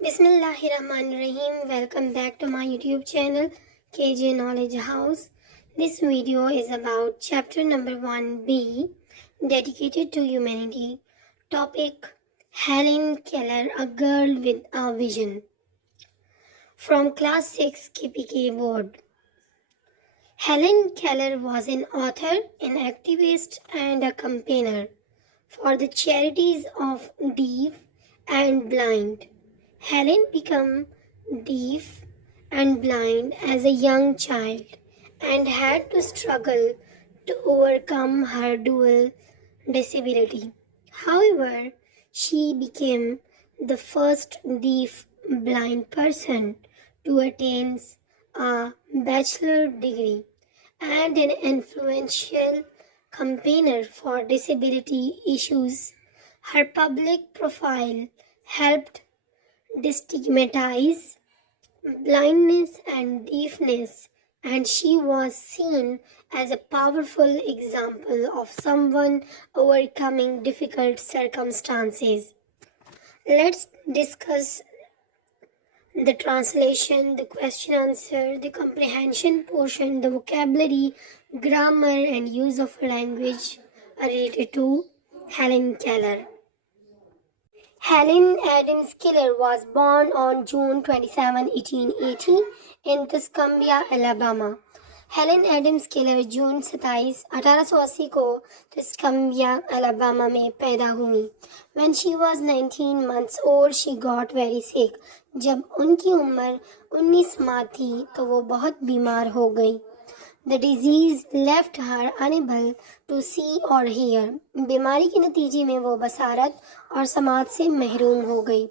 Bismillahirrahmanirrahim. Welcome back to my YouTube channel KJ Knowledge House. This video is about chapter number 1B, dedicated to humanity. Topic: Helen Keller, a girl with a vision. From class 6 KPK board. Helen Keller was an author, an activist, and a campaigner for the charities of deaf and blind. Helen became deaf and blind as a young child and had to struggle to overcome her dual disability. However, she became the first deaf blind person to attain a bachelor degree and an influential campaigner for disability issues. Her public profile helped destigmatize blindness and deafness, and she was seen as a powerful example of someone overcoming difficult circumstances. Let's discuss the translation, the question answer, the comprehension portion, the vocabulary, grammar, and use of language related to Helen Keller. Helen Adams Keller was born on June 27, 1880 in Tuscumbia, Alabama. Helen Adams Keller June 27, 1880 को टस्कम्बिया Alabama में पैदा हुई. When she was 19 months old, she got very sick. जब उनकी उम्र 19 माह थी तो वो बहुत बीमार हो गई. The disease left her unable to see or hear. बीमारी के नतीजे में वो बसारत और समाज से महरूम हो गई.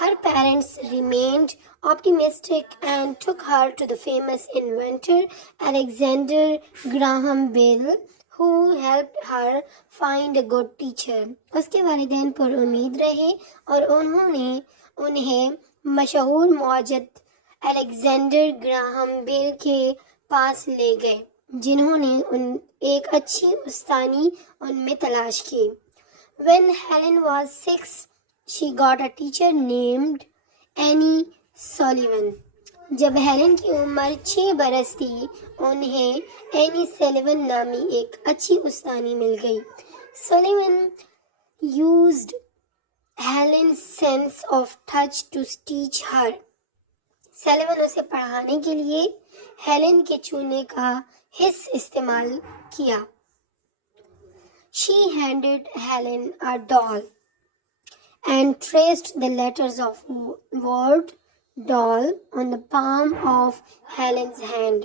Her parents remained optimistic and took her to the famous inventor Alexander Graham Bell, who helped her find a good teacher. उसके वालिदैन पर उम्मीद रहे और उन्होंने उन्हें मशहूर मौजद अलेक्जेंडर ग्राहम बेल के पास ले गए, जिन्होंने एक अच्छी उस्तानी उनमें तलाश की. When Helen was 6, she got a teacher named Annie Sullivan. जब हेलन की उम्र 6 बरस थी, उन्हें एनी सलिवन नामी एक अच्छी उस्तानी मिल गई. Sullivan used Helen's sense of touch to teach her. Sullivan उसे पढ़ाने के लिए हेलन के छूने का हिस्स इस्तेमाल किया. She handed Helen a doll and traced the letters of word doll on the palm of Helen's hand.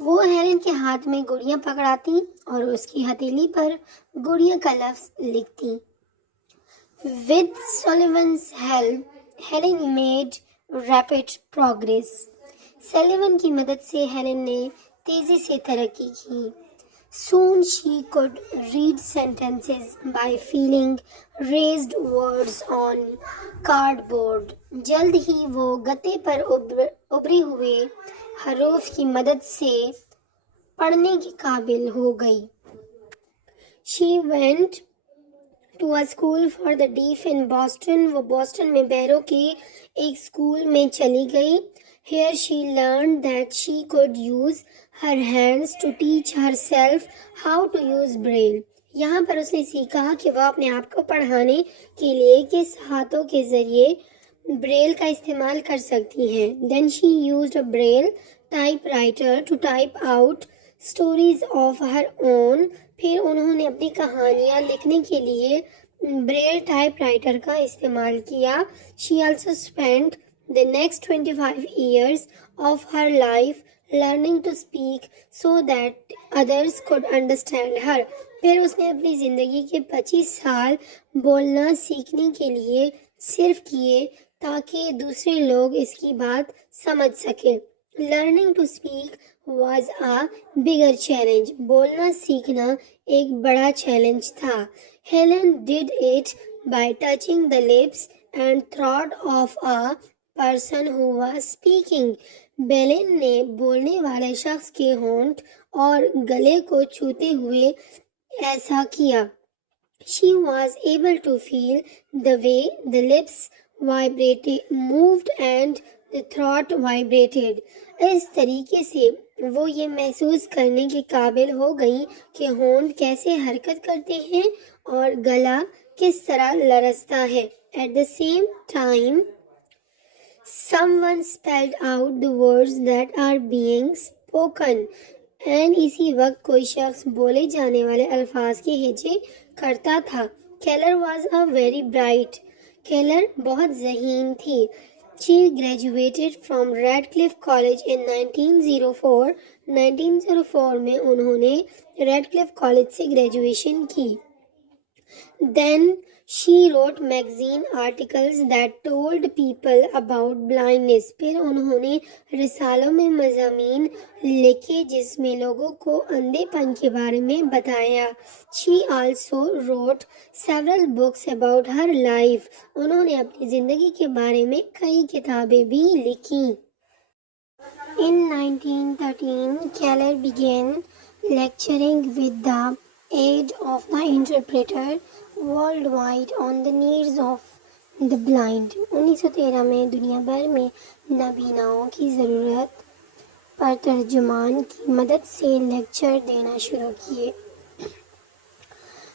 वो हेलन के हाथ में गुड़िया पकड़ाती और उसकी हथेली पर गुड़िया का लफ्ज लिखती. With Sullivan's help, Helen made rapid progress. Sullivan की मदद से हेलन ने तेजी से तरक्की की. Soon she could read sentences by feeling raised words on cardboard. जल्द ही वो गते पर उभरे हुए हरूफ की मदद से पढ़ने के काबिल हो गई. She went to a school for the deaf in Boston. वो बॉस्टन में बहरों के एक स्कूल में चली गई. Here she learned that she could use her hands to teach herself how to use braille. यहाँ पर उसने सीखा कि वह अपने आप को पढ़ाने के लिए किस हाथों के जरिए ब्रेल का इस्तेमाल कर सकती हैं. Then she used a braille typewriter to type out stories of her own. फिर उन्होंने अपनी कहानियाँ लिखने के लिए ब्रेल टाइपराइटर का इस्तेमाल किया. She also spent the next 25 years of her life learning to speak so that others could understand her. फिर उसने अपनी ज़िंदगी के 25 साल बोलना सीखने के लिए सिर्फ किए ताकि दूसरे लोग इसकी बात समझ सकें. Learning to speak was a bigger challenge. बोलना सीखना एक बड़ा चैलेंज था. Helen did it by touching the lips and throat of a person who was speaking. बेलिन ने बोलने वाले शख्स के होंठ और गले को छूते हुए ऐसा किया. She was able to feel the way the lips moved and the throat vibrated. इस तरीके से वो ये महसूस करने के काबिल हो गई कि होंठ कैसे हरकत करते हैं और गला किस तरह लरसता है. At the same time, someone spelled out the words that are being spoken. And इसी वक्त कोई शख्स बोले जाने वाले अल्फाज के हिज्जे करता था. Keller was a very bright. Keller बहुत ज़हीन थी. She graduated from Radcliffe College in 1904. 1904 में उन्होंने Radcliffe College से ग्रेजुएशन की. Then she wrote magazine articles that told people about blindness. फिर उन्होंने रिसालों में मज़ामीन लिखे जिसमें लोगों को अंधेपन के बारे में बताया. She also wrote several books about her life. उन्होंने अपनी ज़िंदगी के बारे में कई किताबें भी लिखी. In 1913, Keller began lecturing with the aid of the interpreter worldwide on the needs of the blind. 1913 में दुनिया भर में नाबीनाओं की ज़रूरत पर तर्जुमान की मदद से लेक्चर देना शुरू किए.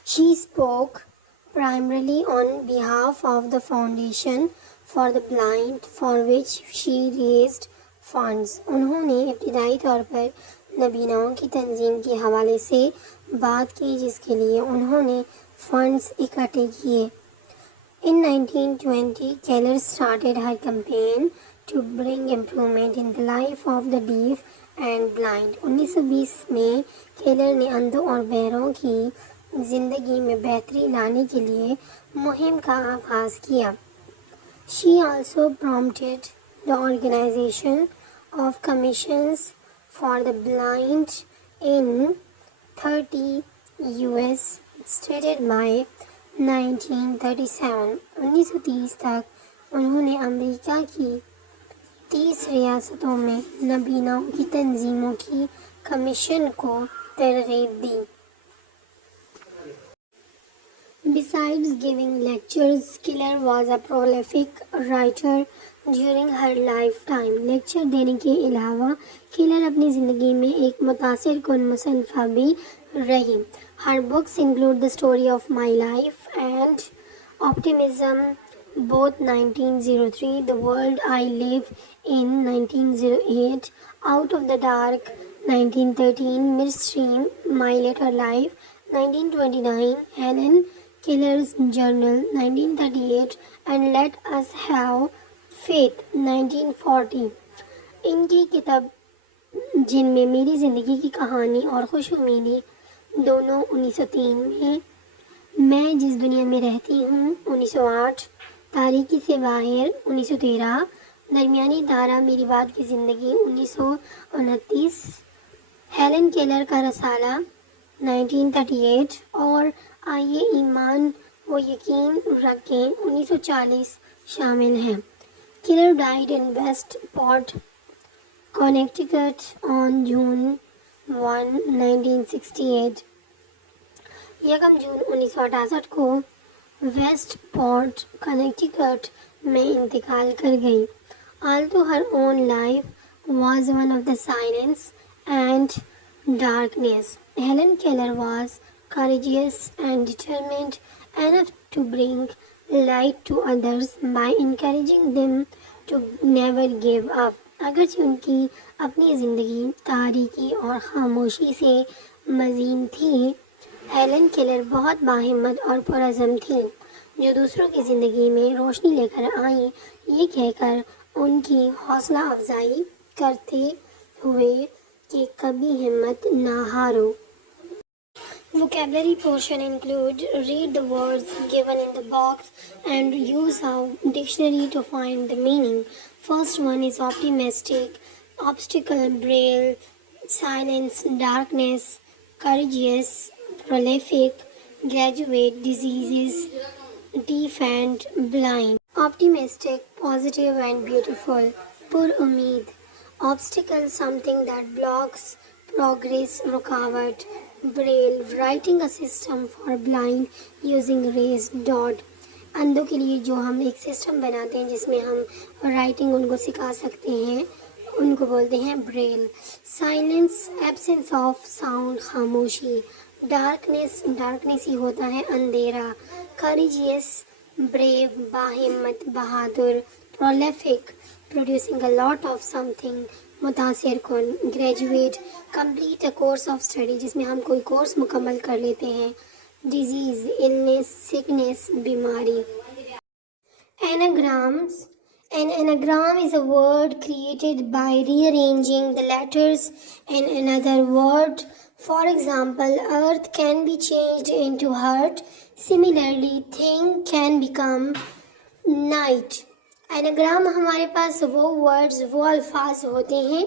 She spoke primarily on behalf of the Foundation for the Blind, for which she raised funds. उन्होंने इब्तिदाई तौर पर नाबीनाओं की तंजीम के हवाले से बात की जिसके लिए उन्होंने फंड्स इकट्ठे किए. In 1920, Keller started her campaign to bring improvement in the life of the deaf and blind. 1920 में केलर ने अंधों और बहरों की ज़िंदगी में बेहतरी लाने के लिए मुहिम का आगाज़ किया. She also prompted the organization of commissions for the blind in 30 U.S. states by 1937. 1930 तक उन्होंने अमेरिका की 30 रियासतों में नाबीनाओं की तंजीमों की कमीशन को तरगीब दी. Besides giving lectures, Keller was a prolific writer during her lifetime. Lecture देने के अलावा केलर अपनी ज़िंदगी में एक मुतासिर कुन मुसन्निफ़ा भी रही. Her books include The Story of My Life and Optimism, both 1903, The World I Live in 1908, Out of the Dark 1913, Midstream, My Later Life 1929, Helen Keller's Journal 1938 and Let Us Have Faith 1940. इनकी किताब जिनमें मेरी ज़िंदगी की कहानी और खुश उम्मीदी दोनों 1903 में, मैं जिस दुनिया में रहती हूँ 1908, तारीकी से बाहर 1913, दरमियानी तारा मेरी बाद की ज़िंदगी 1929, हेलन केलर का रसाला 1938 और आइए ईमान व यकीन रखें 1940 शामिल हैं. Keller died in Westport, Connecticut on June 1, 1968. यकम जून 1968 को वेस्टपोर्ट कनेक्टिकट में इंतकाल कर गई. Although her own life was one of the silence and darkness, Helen Keller was courageous and determined enough to bring light to others by encouraging them to never give up. अगरचे उनकी अपनी ज़िंदगी तारीकी और खामोशी से मज़ीन थी, हेलन केलर बहुत बाहिम्मत और पुरअज़म थी जो दूसरों की ज़िंदगी में रोशनी लेकर आई, ये कहकर उनकी हौसला अफजाई करते हुए कि कभी हिम्मत ना हारो. Vocabulary portion include read the words given in the box and use our dictionary to find the meaning. First one is optimistic, obstacle, braille, silence, darkness, courageous, prolific, graduate, diseases, deaf and blind. Optimistic, positive and beautiful. Pur umeed. Obstacle, something that blocks progress, rukawat. Braille, writing a system for blind using raised dot. अंधों के लिए जो हम एक system बनाते हैं जिसमें हम राइटिंग उनको सिखा सकते हैं, उनको बोलते हैं Braille. Silence, absence of sound, खामोशी। डार्कनेस, डार्कनेस ही होता है अंधेरा। करेजियस, ब्रेव, बाहिम्मत, बहादुर। Prolific, producing a lot of something, मुतासिर कुन। Graduate, complete a course of study, जिसमें हम कोई कोर्स मुकम्मल कर लेते हैं। डिजीज, इलनेस, सिकनेस, बीमारी। Anagrams. An anagram is a word created by rearranging the letters in another word. For example, earth can be changed into heart. Similarly, thing can become night. Anagram हमारे पास वो words, वो अल्फाज होते हैं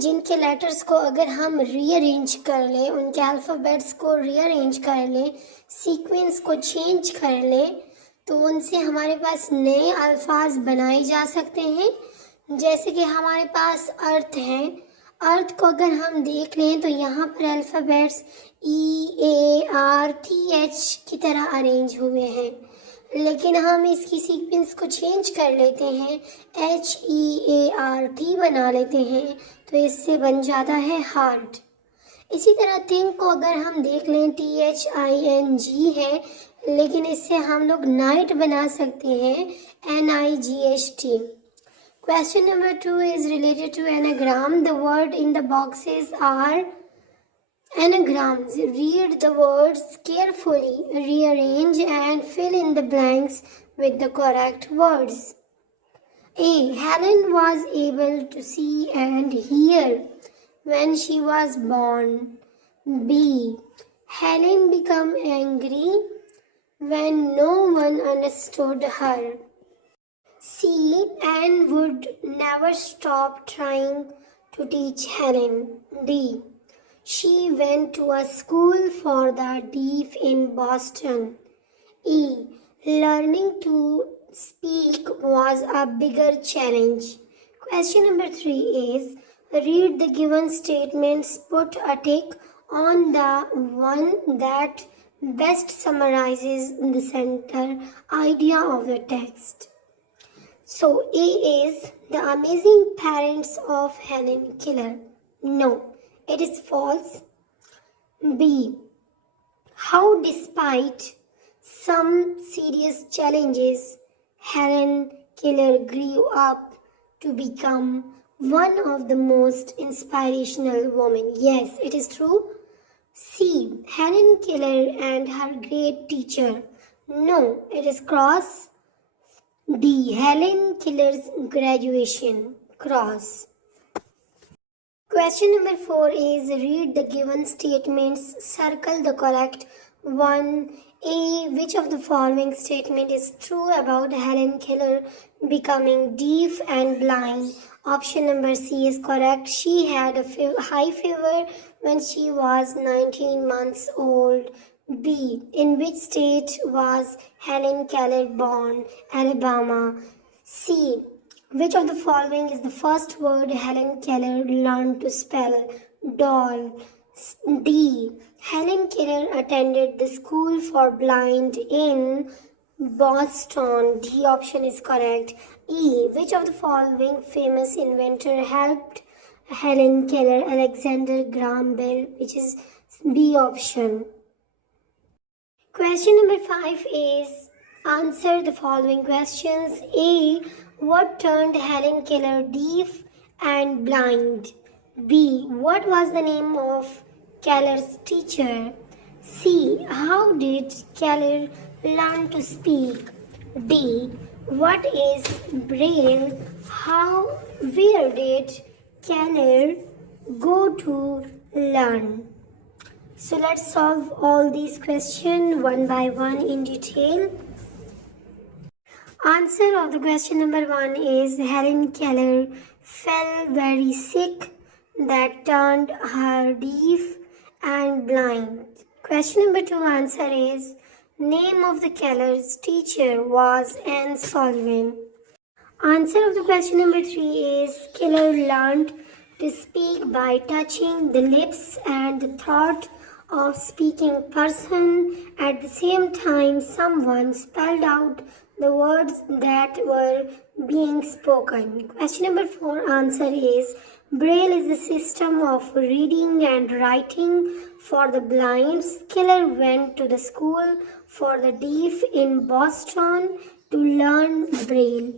जिनके letters को अगर हम रीअरेंज कर लें, उनके अल्फ़ाबेट्स को रीअरेंज कर लें, सीक्वेंस को चेंज कर लें, तो उनसे हमारे पास नए अल्फाज बनाए जा सकते हैं। जैसे कि हमारे पास अर्थ हैं, अर्थ को अगर हम देख लें तो यहाँ पर अल्फ़ाबेट्स EARTH की तरह अरेंज हुए हैं, लेकिन हम इसकी सीक्वेंस को चेंज कर लेते हैं, HEART बना लेते हैं, तो इससे बन जाता है हार्ट। इसी तरह थिंग को अगर हम देख लें, THING है, लेकिन इससे हम लोग नाइट बना सकते हैं, NIGHT। Question number 2 is related to anagram. The word in the boxes are anagrams. Read the words carefully, rearrange and fill in the blanks with the correct words. A. Helen was able to see and hear when she was born. B. Helen became angry when no one understood her. C. Anne would never stop trying to teach Helen. D. She went to a school for the deaf in Boston. E. Learning to speak was a bigger challenge. Question number 3 is, read the given statements, put a tick on the one that best summarizes the center idea of the text. So A is the amazing parents of Helen Keller. No, it is false. B. How despite some serious challenges, Helen Keller grew up to become one of the most inspirational women. Yes, it is true. C. Helen Keller and her great teacher. No, it is cross. D. Helen Keller's graduation. Cross. Question number 4 is, read the given statements, circle the correct one. A. Which of the following statement is true about Helen Keller becoming deaf and blind? Option number C is correct. She had a high fever when she was 19 months old. B. In which state was Helen Keller born? Alabama. C. Which of the following is the first word Helen Keller learned to spell? Doll. D. Helen Keller attended the school for blind in Boston. D option is correct. E. Which of the following famous inventor helped Helen Keller? Alexander Graham Bell, which is B option. Question number 5 is, answer the following questions. A. What turned Helen Keller deaf and blind? B. What was the name of Keller's teacher? C. How did Keller learn to speak? D. What is Braille? Where did Keller go to learn? So let's solve all these questions one by one in detail. Answer of the question number 1 is, Helen Keller fell very sick that turned her deaf and blind. Question number 2 answer is, name of the Keller's teacher was Anne Sullivan. Answer of the question number 3 is, Keller learned to speak by touching the lips and the throat of speaking person. At the same time, someone spelled out the words that were being spoken. Question number 4 answer is Braille is the system of reading and writing for the blind. Skiller went to the school for the deaf in Boston to learn Braille.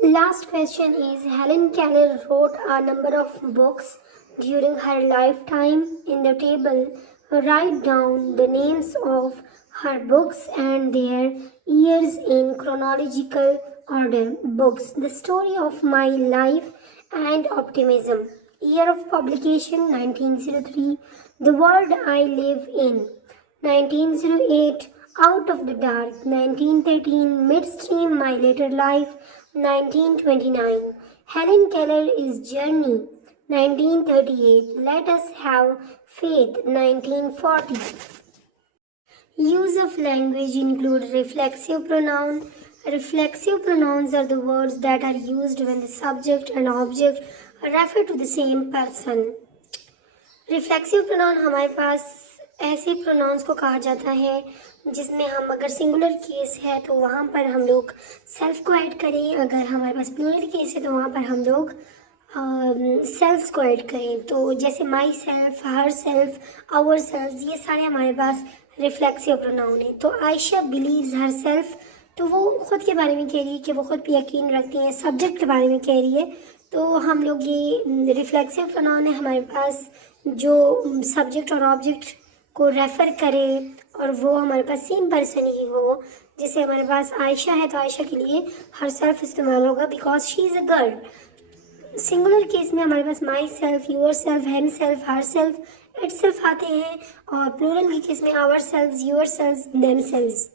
Last question is Helen Keller wrote a number of books during her lifetime. In the table, write down the names of her books and their years in chronological order. Books: The Story of My Life and Optimism. Year of publication 1903. The World I Live In 1908. Out of the Dark 1913. Midstream My Later Life 1929. Helen Keller is Journey 1938. Let Us Have Faith 1940. Use of language include reflexive pronoun. Reflexive pronouns are the words that are used when the subject and object refer to the same person. Reflexive pronoun हमारे पास ऐसे pronounce को कहा जाता है जिसमें हम अगर singular case है तो वहाँ पर हम लोग सेल्फ को ऐड करें, अगर हमारे पास प्लूरल केस है तो वहाँ पर हम लोग सेल्फ्स को ऐड करें. तो जैसे myself, herself, ourself, ये सारे हमारे पास रिफ्लेक्सिव प्रोनाउन है. तो आयशा बिलीव्स हर सेल्फ, तो वो खुद के बारे में कह रही है कि वो खुद पे यकीन रखती हैं. सब्जेक्ट के बारे में कह रही है तो हम लोग ये रिफ्लेक्सिव प्रोनाउन है हमारे पास जो सब्जेक्ट और ऑब्जेक्ट को रेफ़र करे और वो हमारे पास सेम पर्सन ही हो. जैसे हमारे पास आयशा है तो आयशा के लिए हर सेल्फ इस्तेमाल होगा because she is a girl. Singular case में हमारे पास myself, yourself, himself, herself, itself आते हैं. और प्लूरल के केस में ourself, yourself, themself.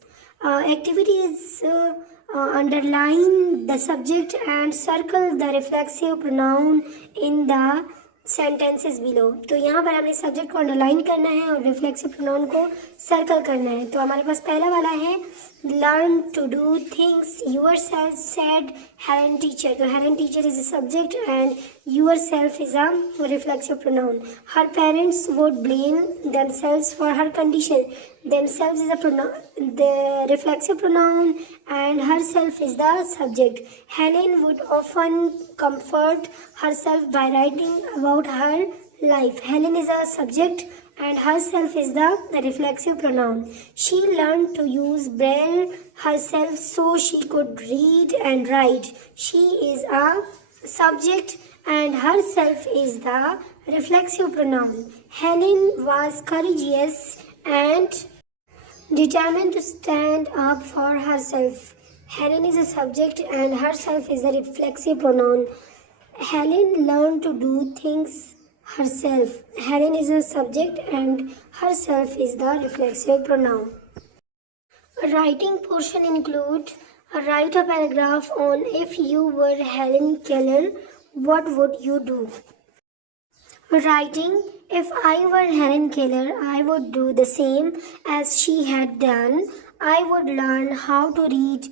Activities underline the subject and circle the reflexive pronoun in the sentences below. तो यहाँ पर हमें subject को अंडरलाइन करना है और रिफ्लेक्सिव प्रोनाउन को सर्कल करना है. तो हमारे पास पहला वाला है learn to do things yourself said Helen teacher. तो Helen teacher is a subject and yourself is a reflexive pronoun. Her parents would blame themselves for her condition. Themselves is a pronoun, the reflexive pronoun, and herself is the subject. Helen would often comfort herself by writing about her life. Helen is a subject and herself is the reflexive pronoun. She learned to use Braille herself so she could read and write. She is a subject and herself is the reflexive pronoun. Helen was courageous and determined to stand up for herself. Helen is a subject and herself is a reflexive pronoun. Helen learned to do things herself. Helen is a subject and herself is the reflexive pronoun. Writing portion include write a paragraph on if you were Helen Keller, what would you do? Writing, if I were Helen Keller, I would do the same as she had done. I would learn how to read,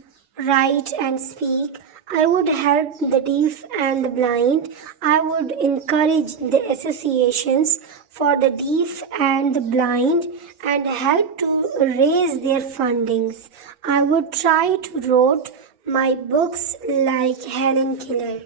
write and speak. I would help the deaf and the blind. I would encourage the associations for the deaf and the blind and help to raise their fundings. I would try to write my books like Helen Keller.